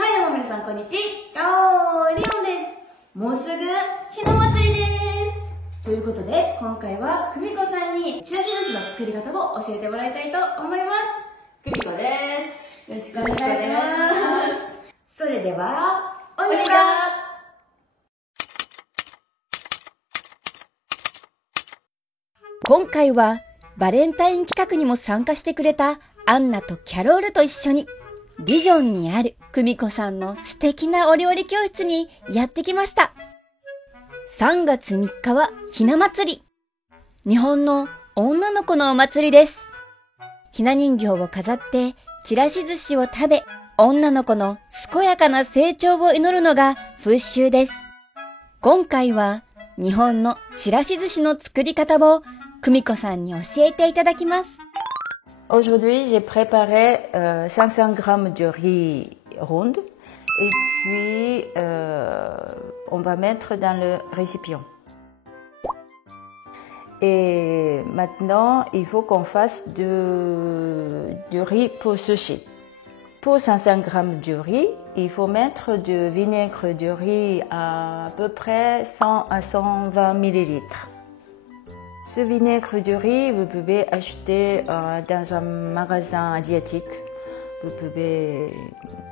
はいどうも皆さんこんにちは。リオンです。もうすぐひな祭りです。ということで今回は久美子さんにちらし寿司の作り方を教えてもらいたいと思います。久美子です。よろしくお願いします。それではお願いします。今回はバレンタイン企画にも参加してくれたアンナとキャロールと一緒にビジョンにある久美子さんの素敵なお料理教室にやってきました。3月3日はひな祭り。日本の女の子のお祭りです。ひな人形を飾ってちらし寿司を食べ、女の子の健やかな成長を祈るのが風習です。今回は日本のちらし寿司の作り方を久美子さんに教えていただきます。Aujourd'hui, j'ai préparé 500 grammes de riz ronde et puis on va mettre dans le récipient. Et maintenant, il faut qu'on fasse du riz pour sushi. Pour 500 grammes de riz, il faut mettre du vinaigre de riz à peu près 100 à 120 millilitres. Ce vinaigre de riz, vous pouvez acheter dans un magasin asiatique. Vous pouvez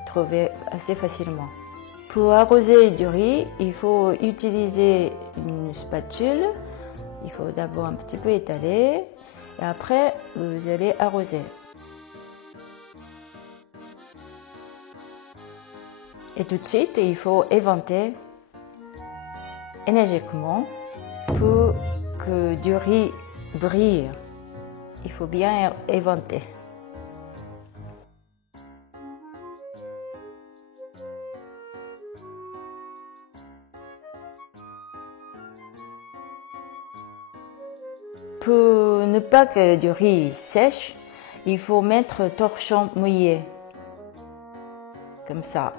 trouver assez facilement. Pour arroser du riz, il faut utiliser une spatule. Il faut d'abord un petit peu étaler et après vous allez arroser. Et tout de suite, il faut éventer énergiquement pour que du riz brille. Il faut bien éventer. Pour ne pas que du riz sèche, il faut mettre torchon mouillé. Comme ça.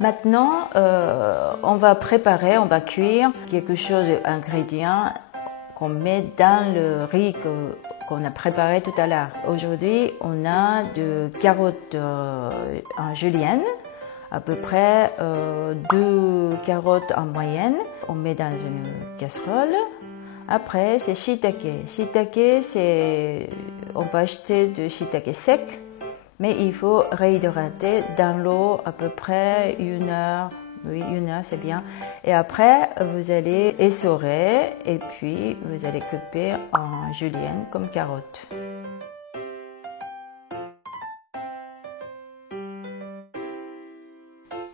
Maintenant, on va cuire quelque chose d'ingrédient qu'on met dans le riz qu'on a préparé tout à l'heure. Aujourd'hui, on a de carottes en julienne, à peu près 2 carottes en moyenne. On met dans une casserole. Après, c'est shiitake. Shiitake, on peut acheter du shiitake sec. Mais il faut réhydrater dans l'eau à peu près 1 heure. Oui, 1 heure, c'est bien. Et après, vous allez essorer et puis vous allez couper en julienne comme carotte.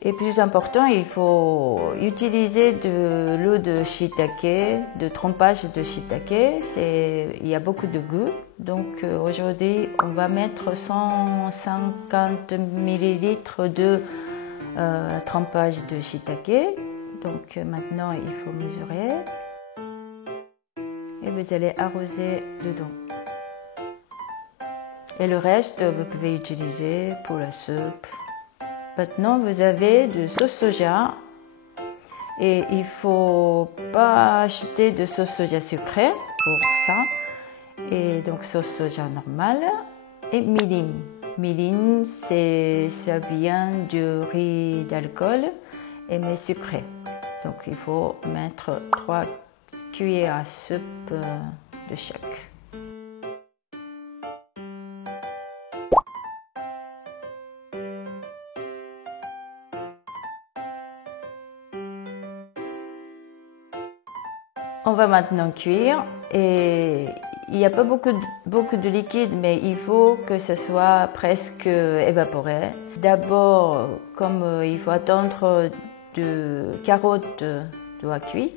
Et plus important, il faut utiliser de l'eau de shiitake, de trempage de shiitake. Il y a beaucoup de goût. Donc aujourd'hui, on va mettre 150 ml de trempage de shiitake. Donc maintenant, il faut mesurer. Et vous allez arroser dedans. Et le reste, vous pouvez utiliser pour la soupe. Maintenant, vous avez de sauce soja et il ne faut pas acheter de sauce soja sucrée pour ça. Et donc, sauce soja normale et mirin. Mirin, ça vient du riz d'alcool mais sucré. Donc, il faut mettre 3 cuillères à soupe de chaque. On va maintenant cuire et il n'y a pas beaucoup de liquide, mais il faut que ce soit presque évaporé. D'abord, comme il faut attendre de carottes doit cuire,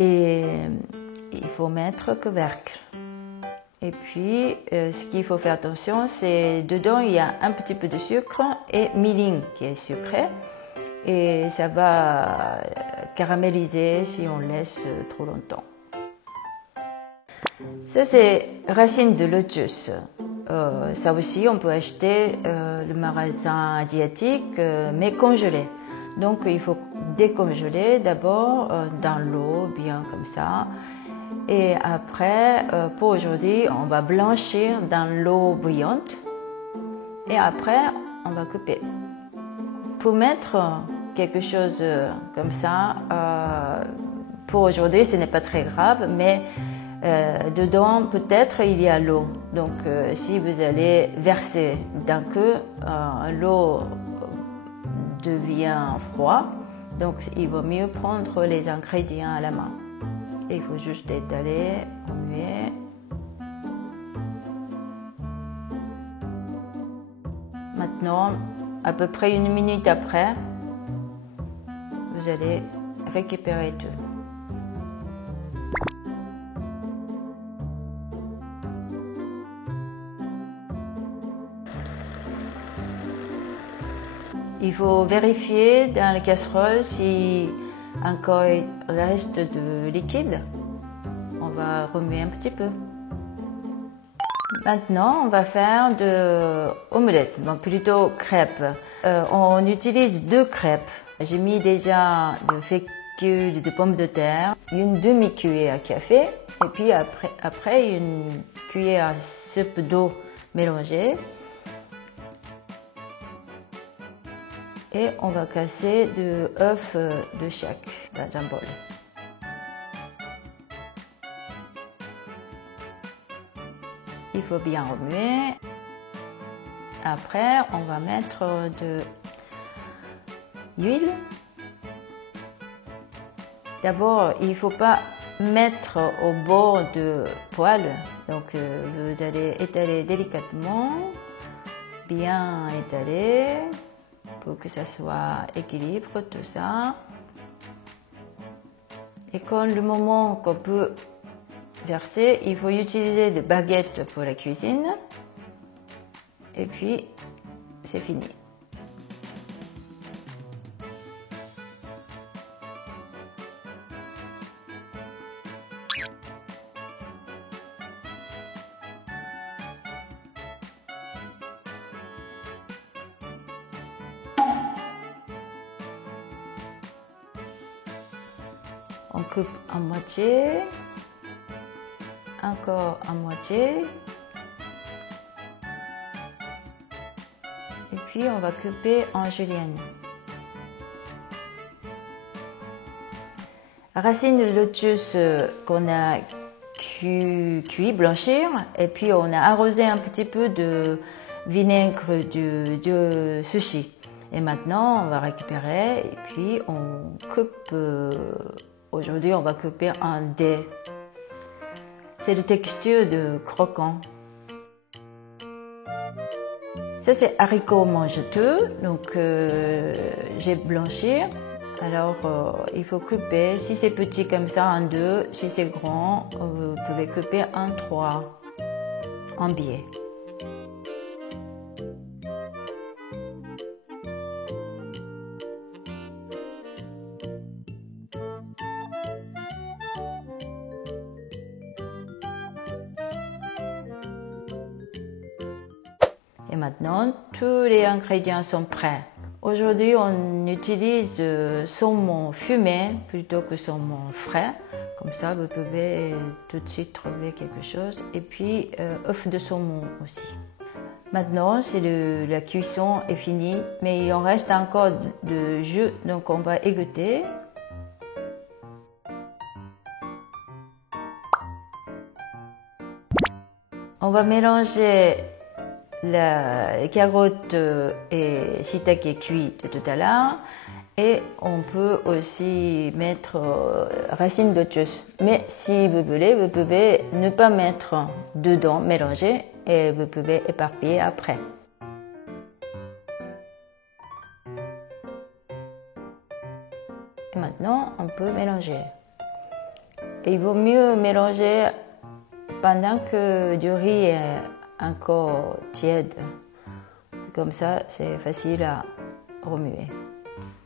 et il faut mettre couvercle. Et puis, ce qu'il faut faire attention, c'est dedans il y a un petit peu de sucre et mirin qui est sucré. Et ça va caraméliser si on laisse trop longtemps. Ça c'est racine de lotus. Ça aussi on peut acheter le magasin asiatique mais congelé. Donc il faut décongeler d'abord dans l'eau, bien comme ça. Et après, pour aujourd'hui, on va blanchir dans l'eau bouillante. Et après, on va couper. Pour mettre quelque chose comme ça, pour aujourd'hui, ce n'est pas très grave, mais dedans, peut-être, il y a l'eau. Donc, si vous allez verser d'un coup, l'eau devient froide. Donc, il vaut mieux prendre les ingrédients à la main. Il faut juste étaler, remuer. Maintenant, à peu près 1 minute après, vous allez récupérer tout. Il faut vérifier dans la casserole si encore il reste de liquide. On va remuer un petit peu. Maintenant, on va faire de omelette, bon, plutôt crêpes. On utilise 2 crêpes. J'ai mis déjà de fécule de pommes de terre, une demi-cuillère à café, et puis après une cuillère à soupe d'eau mélangée. Et on va casser 2 œufs de chaque dans un bol. Il faut bien remuer. Après, on va mettre de l'huile. D'abord, il ne faut pas mettre au bord de poêle. Donc, vous allez étaler délicatement, bien étaler, pour que ça soit équilibre, tout ça. Et quand le moment qu'on peut verser, il faut utiliser des baguettes pour la cuisine. Et puis, c'est fini. On coupe en moitié, encore en moitié, et puis on va couper en julienne. Racine de lotus qu'on a cuit, blanchir, et puis on a arrosé un petit peu de vinaigre de sushi. Et maintenant on va récupérer et puis on coupe. Aujourd'hui, on va couper en dés. C'est la texture de croquant. Ça, c'est haricots mangeteux. Donc, j'ai blanchi. Alors, il faut couper. Si c'est petit comme ça, en 2. Si c'est grand, vous pouvez couper en 3, en biais. Et maintenant, tous les ingrédients sont prêts. Aujourd'hui, on utilise saumon fumé plutôt que saumon frais. Comme ça, vous pouvez tout de suite trouver quelque chose. Et puis, œuf de saumon aussi. Maintenant, la cuisson est finie, mais il en reste encore de jus, donc on va égoutter. On va mélanger les carottes et shiitake cuit de tout à l'heure. Et on peut aussi mettre racine de lotus. Mais si vous voulez, vous pouvez ne pas mettre dedans, mélanger, et vous pouvez éparpiller après. Et maintenant, on peut mélanger. Et il vaut mieux mélanger pendant que du riz est encore tiède. Comme ça, c'est facile à remuer.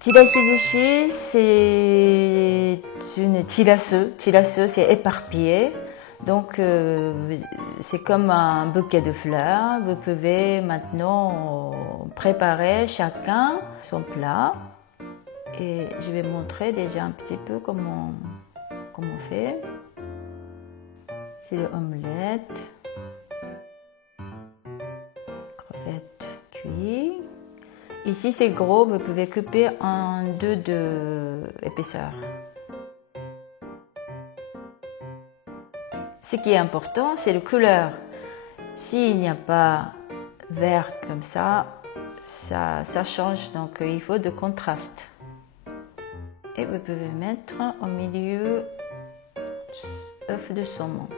Chirashi sushi, c'est une chirasu. Chirasu, c'est éparpillé. Donc, c'est comme un bouquet de fleurs. Vous pouvez maintenant préparer chacun son plat. Et je vais montrer déjà un petit peu comment on fait. C'est l'omelette. Crevettes cuites. Ici c'est gros, vous pouvez couper en 2 d'épaisseur. Ce qui est important, c'est la couleur. S'il n'y a pas vert comme ça change, donc il faut de contraste. Et vous pouvez mettre au milieu œuf de saumon.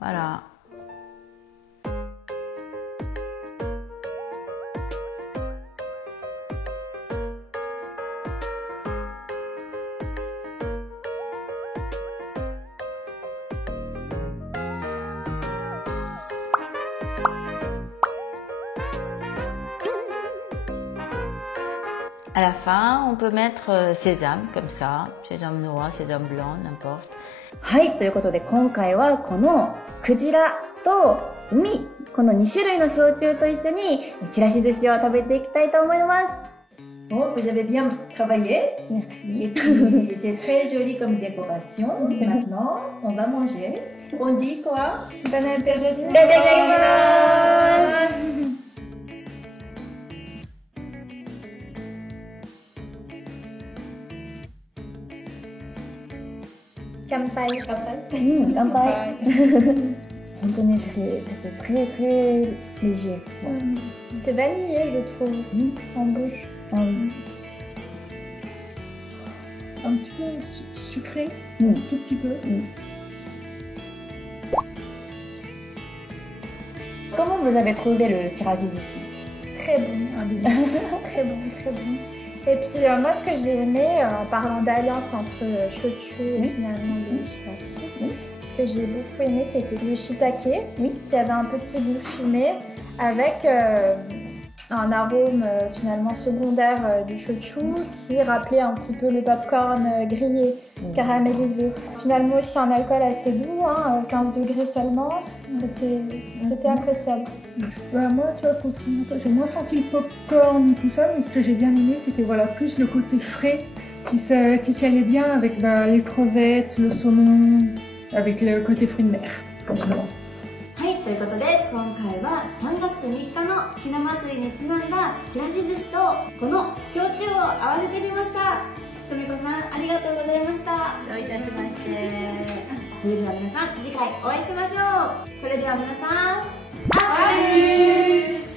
Voilà. À la fin, on peut mettre sésame comme ça, sésame noir, sésame blanc, n'importe. はい、ということで今回はこのクジラと海、この2種類の焼酎と一緒にちらし寿司を食べていきたいと思います。Bon, vous avez bien travaillé. Merci. Et puis, c'est très joli comme décoration. Maintenant, on va manger. On dit quoi? Bon appétit. いただきます。乾杯。乾杯。本当にc'était très très léger. C'est vanillé, je trouve, en bouche. Un petit peu sucré, tout petit peu. Comment vous avez trouvé le tirage du cidre? Très bon, très bon, très bon. Et puis moi, ce que j'ai aimé, en parlant d'alliance entre shochu et finalement le shiitake, ce que j'ai beaucoup aimé, c'était le shiitake, qui avait un petit goût fumé, avec un arôme finalement secondaire du shochu qui rappelait un petit peu le popcorn grillé, caramélisé. Finalement aussi un alcool assez doux, 15 degrés seulement, c'était appréciable. Bah, moi, tu vois, j'ai moins senti le popcorn, tout ça, mais ce que j'ai bien aimé, c'était voilà, plus le côté frais qui s'y allait bien avec les crevettes, le saumon, avec le côté fruits de mer, justement. はい、ということで今回は3月3日のひな祭りにちなんだちらし寿司とこの焼酎を合わせてみました。とみこさんありがとうございました。どういたしまして。それでは皆さん次回お会いしましょう。それでは皆さん、アップです。